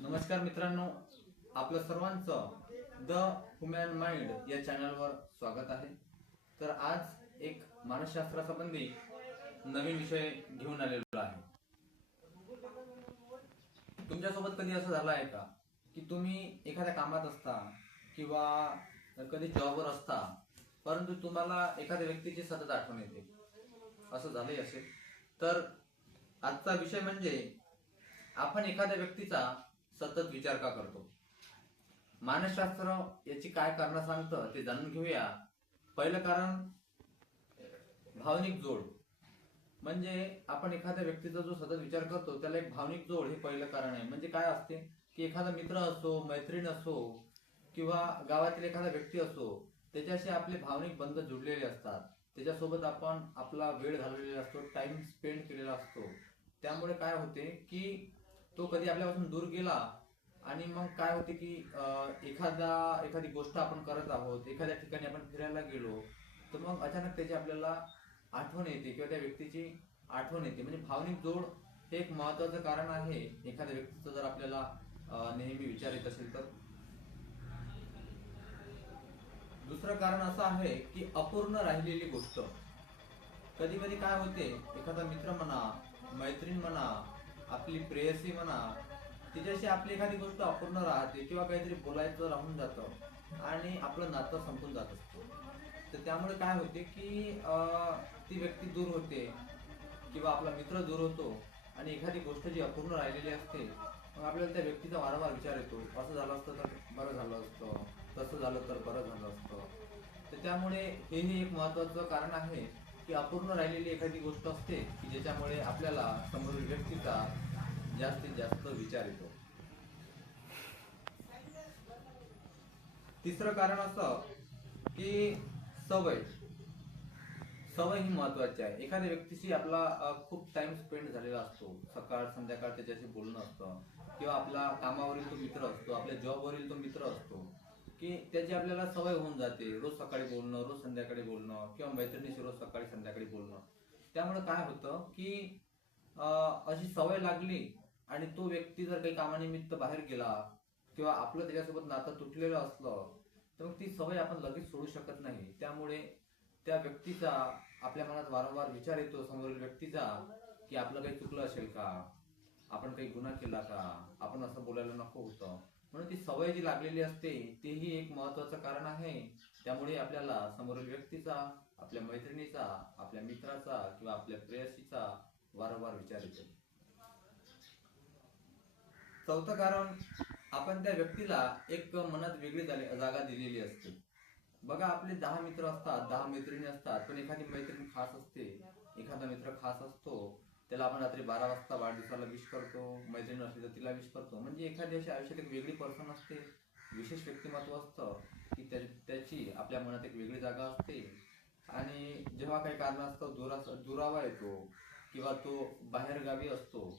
नमस्कार मित्रांनो, आपलं सर्वांचं द ह्युमन माइंड या चॅनलवर स्वागत आहे. तर आज एक मानसशास्त्रासंबंधी नवीन विषय घेऊन आलेलो आहे. तुमच्यासोबत कधी असं झालं आहे का की तुम्ही एखाद्या कामात असता किंवा कधी जॉबवर असता, परंतु तुम्हाला एखाद्या व्यक्तीची सतत आठवण येते? असं झालंय असेल तर आजचा विषय म्हणजे आपण एखाद्या व्यक्तीचा सतत विचार का करतो. मानसशास्त्र याची काय कारण सांगतं ते जाणून घेऊया. पहिलं कारण भावनिक जोड. म्हणजे आपण एखाद्या व्यक्तीचा जो सतत विचार करतो त्याला एक भावनिक जोड हे पहिलं कारण आहे. म्हणजे काय असते की एखादा मित्र असो, मैत्रीण असो किंवा गावातील एखादा व्यक्ती असो, त्याच्याशी आपले भावनिक बंध जुडलेले असतात. त्याच्यासोबत आपण आपला वेळ घालवलेला असतो, टाइम स्पेंड केलेला असतो. त्यामुळे काय होते की तो कधी आपल्यापासून दूर गेला आणि मग काय होते की एखादी गोष्ट आपण करत आहोत, एखाद्या ठिकाणी आपण फिरायला गेलो, तर मग अचानक त्याची आपल्याला आठवण येते किंवा त्या व्यक्तीची आठवण येते. म्हणजे भावनिक जोड हे एक महत्वाचं कारण आहे एखाद्या व्यक्तीचा जर आपल्याला नेहमी विचार येत असेल तर. दुसरं कारण असं आहे की अपूर्ण राहिलेली गोष्ट. कधी कधी काय होते, एखादा मित्र म्हणा, मैत्रीण म्हणा, आपली प्रेयसी म्हणा, तिच्याशी आपली एखादी गोष्ट अपूर्ण राहते किंवा काहीतरी बोलायचं राहून जातं आणि आपलं नातं संपून जात असतं. तर त्यामुळे काय होते की ती व्यक्ती दूर होते किंवा आपला मित्र दूर होतो आणि एखादी गोष्ट जी अपूर्ण राहिलेली असते, मग आपल्याला त्या व्यक्तीचा वारंवार विचार येतो. असं झालं असतं तर बरं झालं असतं, तसं झालं तर बरं झालं असतं. तर त्यामुळे हेही एक महत्वाचं कारण आहे की अपूर्ण राहिलेली एखादी गोष्ट असते की ज्याच्यामुळे आपल्याला समोरील व्यक्तीचा जास्तीत जास्त विचार येतो. तिसरं कारण असं की सवय सवय ही महत्वाची आहे. एखाद्या व्यक्तीशी आपला खूप टाइम स्पेंड झालेला असतो, सकाळ संध्याकाळ त्याच्याशी बोलणं असतं किंवा आपला कामावरील तो मित्र असतो, आपल्या जॉबवरील तो मित्र असतो की त्याची आपल्याला सवय होऊन जाते. रोज सकाळी बोलणं, रोज संध्याकाळी बोलणं किंवा मैत्रिणीशी रोज सकाळी संध्याकाळी बोलणं. त्यामुळे काय होतं की अशी सवय लागली आणि तो व्यक्ती जर काही कामानिमित्त बाहेर गेला किंवा आपलं त्याच्यासोबत नातं तुटलेलं असलं, तर मग ती सवय आपण लगेच सोडू शकत नाही. त्यामुळे त्या व्यक्तीचा आपल्या मनात वारंवार विचार येतो, समोरील व्यक्तीचा, की आपलं काही चुकलं असेल का, आपण काही गुन्हा केला का, आपण असं बोलायला नको होतं. म्हणून ती सवय जी लागलेली असते तेही एक महत्वाचं कारण आहे. त्यामुळे आपल्याला समोरील व्यक्तीचा, आपल्या मैत्रिणीचा, आपल्या मित्राचा किंवा आपल्या प्रेयसीचा वारंवार विचार येतो. चौथं कारण, आपण त्या व्यक्तीला एक मनात वेगळी जागा दिलेली असते. बघा, आपले 10 मित्र असतात, 10 मैत्रिणी असतात, पण एखादी मैत्रीण खास असते, एखादा मित्र खास असतो. त्याला आपण रात्री 12 वाजता वाढदिवसाला विश करतो, मैत्रीण असली तर तिला विश करतो. म्हणजे एखादी अशी आयुष्यात एक वेगळी पर्सन असते, विशेष व्यक्तिमत्व असतं की त्याची आपल्या मनात एक वेगळी जागा असते. आणि जेव्हा काही कारणास्तव दुरावा येतो किंवा तो बाहेर गावी असतो,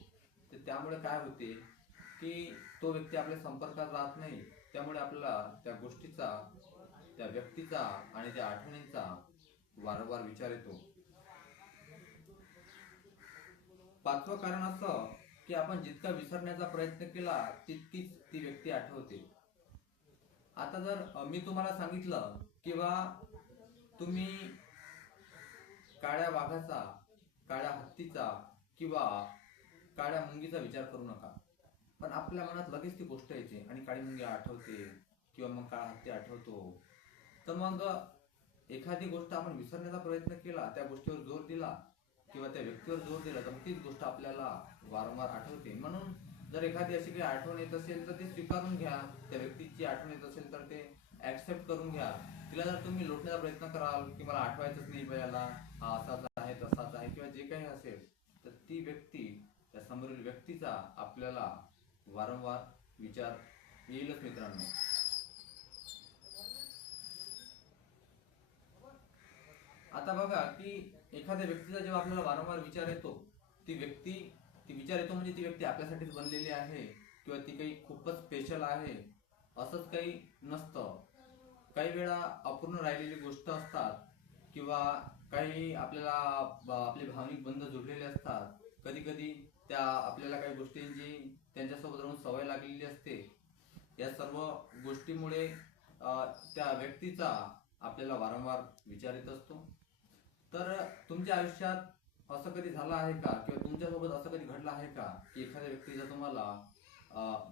तर त्यामुळे काय होते की तो व्यक्ती आपल्या संपर्कात राहत नाही. त्यामुळे आपल्याला त्या गोष्टीचा, त्या व्यक्तीचा आणि त्या आठवणींचा वारंवार विचार येतो. पाचवं कारण असं की आपण जितका विसरण्याचा प्रयत्न केला तितकीच ती व्यक्ती आठवते. आता जर मी तुम्हाला सांगितलं किंवा तुम्ही काळ्या वाघाचा, काळ्या हत्तीचा किंवा काळ्या मुंगीचा विचार करू नका, पण आपल्या मनात लगेच ती गोष्ट येते आणि काळी मुंगी आठवते किंवा मग काळा हत्ती आठवतो. तर मग एखादी गोष्ट आपण विसरण्याचा प्रयत्न केला, त्या गोष्टीवर जोर दिला किंवा त्या व्यक्तीवर जोर दिला, तर तीच गोष्ट आपल्याला वारंवार आठवते. म्हणून जर एखादी अशी काही आठवण येत असेल तर ते स्वीकारून घ्या. त्या व्यक्तीची आठवण येत असेल तर ते ऍक्सेप्ट करून घ्या. तिला जर तुम्ही लोटण्याचा प्रयत्न कराल की मला आठवायचंच नाही याला, हा असाच आहे तसाच आहे किंवा जे काही असेल, तर ती व्यक्ती, त्या समोरील व्यक्तीचा आपल्याला वारंवार विचार येईलच मित्रांनो. आता बघा की एखाद्या व्यक्तीचा जेव्हा आपल्याला वारंवार विचार येतो, ती व्यक्ती, ती विचार येतो म्हणजे ती व्यक्ती आपल्यासाठीच बनलेली आहे किंवा ती काही खूपच स्पेशल आहे असंच काही नसतं. काही वेळा अपूर्ण राहिलेली गोष्ट असतात किंवा काही आपल्याला आपले भावनिक बंध जोडलेले असतात. कधी कधी त्या आपल्याला काही गोष्टींची त्यांच्यासोबत राहून सवय लागलेली असते. या सर्व गोष्टीमुळे त्या व्यक्तीचा आपल्याला वारंवार विचार येत असतो. तर तुमच्या आयुष्यात असं कधी झालं आहे का, किंवा तुमच्यासोबत असं कधी घडलं आहे का की एखाद्या व्यक्तीचा तुम्हाला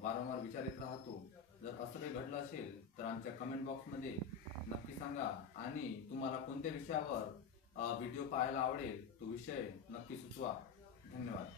वारंवार विचार येत राहतो? जर असं काही घडलं असेल तर आमच्या कमेंट बॉक्समध्ये नक्की सांगा, आणि तुम्हाला कोणत्या विषयावर व्हिडिओ पाहायला आवडेल तो विषय नक्की सुचवा. धन्यवाद.